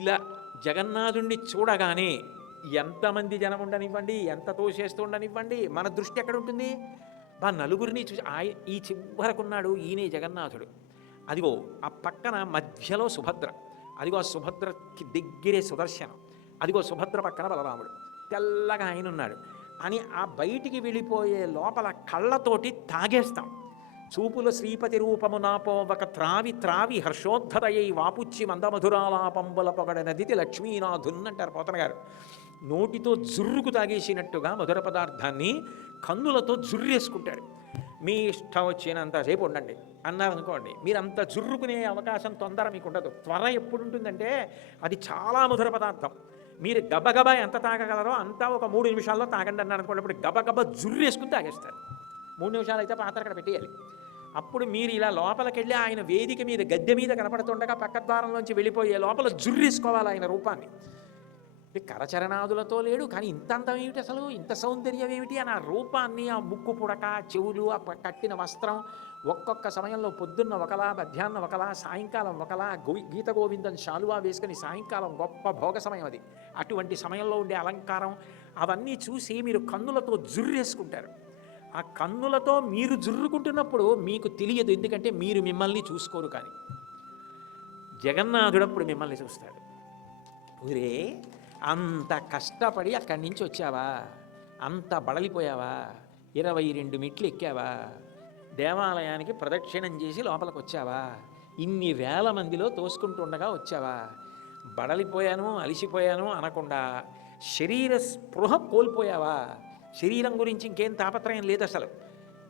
ఇలా జగన్నాథుణ్ణి చూడగానే ఎంతమంది జనం ఉండనివ్వండి, ఎంత తోసేస్తూ ఉండనివ్వండి, మన దృష్టి ఎక్కడ ఉంటుంది? నలుగురిని చూసి ఈ చివరకున్నాడు ఈయనే జగన్నాథుడు. అదిగో ఆ పక్కన మధ్యలో సుభద్ర, అదిగో ఆ సుభద్రకి దగ్గరే సుదర్శనం, అదిగో సుభద్ర పక్కన బలరాముడు, తెల్లగా ఆయన ఉన్నాడు అని ఆ బయటికి వెళ్ళిపోయే లోపల కళ్ళతోటి తాగేస్తాం. చూపుల శ్రీపతి రూపము నాపోవక త్రావి త్రావి హర్షోద్ధరయ్యి వాపుచ్చి మందమధురాలాపంబుల పొగడ నదితి లక్ష్మీనాథున్ అంటారు పోతన గారు. నోటితో జుర్రుకు తాగేసినట్టుగా మధుర పదార్థాన్ని కన్నులతో జుర్రేసుకుంటాడు. మీ ఇష్టం వచ్చినంతసేపు ఉండండి అన్నారనుకోండి, మీరు అంత జుర్రుకునే అవకాశం తొందర మీకు ఉండదు. త్వర ఎప్పుడు ఉంటుందంటే అది చాలా మధుర పదార్థం. మీరు గబగబా ఎంత తాగగలరో అంతా ఒక 3 నిమిషాల్లో తాగండి అన్నారు అనుకోండి, ఇప్పుడు గబగబా జుర్రేసుకుని తాగేస్తారు. 3 నిమిషాలు అయితే పాత్ర అక్కడ పెట్టేయాలి. అప్పుడు మీరు ఇలా లోపలికి వెళ్ళి ఆయన వేదిక మీద గద్దె మీద కనపడుతుండగా పక్క ద్వారంలోంచి వెళ్ళిపోయే లోపల జుర్రేసుకోవాలి ఆయన రూపాన్ని. కరచరణాదులతో లేడు కానీ ఇంత అందం ఏమిటి, అసలు ఇంత సౌందర్యం ఏమిటి అని ఆ రూపాన్ని, ఆ ముక్కు పుడక, చెవులు, ఆ కట్టిన వస్త్రం ఒక్కొక్క సమయంలో పొద్దున్న ఒకలా, మధ్యాహ్నం ఒకలా, సాయంకాలం ఒకలా, గీత గోవిందం శాలువా వేసుకుని సాయంకాలం గొప్ప భోగ సమయం అది. అటువంటి సమయంలో ఉండే అలంకారం అవన్నీ చూసి మీరు కన్నులతో జుర్రేసుకుంటారు. ఆ కన్నులతో మీరు జుర్రుకుంటున్నప్పుడు మీకు తెలియదు, ఎందుకంటే మీరు మిమ్మల్ని చూసుకోరు. కానీ జగన్నాథుడప్పుడు మిమ్మల్ని చూస్తాడు. ఊరే అంత కష్టపడి అక్కడి నుంచి వచ్చావా, అంత బడలిపోయావా, 22 మెట్లు ఎక్కావా, దేవాలయానికి ప్రదక్షిణం చేసి లోపలికి వచ్చావా, ఇన్ని వేల మందిలో తోసుకుంటుండగా వచ్చావా, బడలిపోయాను అలిసిపోయాను అనకుండా శరీర స్పృహ కోల్పోయావా, శరీరం గురించి ఇంకేం తాపత్రయం లేదు అసలు.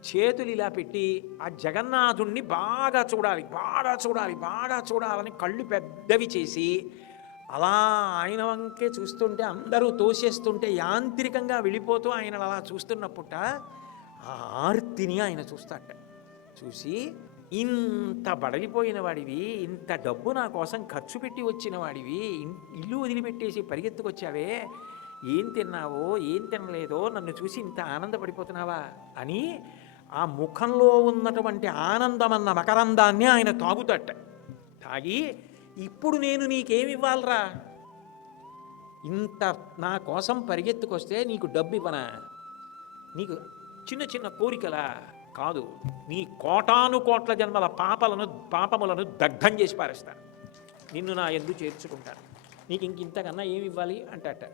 చేతులు ఇలా పెట్టి ఆ జగన్నాథుణ్ణి బాగా చూడాలి, బాగా చూడాలి, బాగా చూడాలని కళ్ళు పెద్దవి చేసి అలా ఆయన వంకే చూస్తుంటే అందరూ తోసేస్తుంటే యాంత్రికంగా వెళ్ళిపోతూ ఆయన అలా చూస్తున్నప్పుట ఆ ఆర్తిని ఆయన చూస్తాట. చూసి ఇంత బడలిపోయిన వాడివి, ఇంత డబ్బు నా కోసం ఖర్చు పెట్టి వచ్చిన వాడివి, ఇల్లు వదిలిపెట్టేసి పరిగెత్తుకొచ్చావే, ఏం తిన్నావో ఏం తినలేదో నన్ను చూసి ఇంత ఆనందపడిపోతున్నావా అని ఆ ముఖంలో ఉన్నటువంటి ఆనందమన్న మకరందాన్ని ఆయన తాగుతట. తాగి ఇప్పుడు నేను నీకేమివ్వాలరా, ఇంత నా కోసం పరిగెత్తుకొస్తే నీకు డబ్బు ఇవ్వనా, నీకు చిన్న చిన్న కోరికలా కాదు, నీ కోటాను కోట్ల జన్మల పాపములను దగ్ధం చేసి పారేస్తాను, నిన్ను నా యందు చేర్చుకుంటాను, నీకు ఇంతకన్నా ఏమి ఇవ్వాలి అంటట.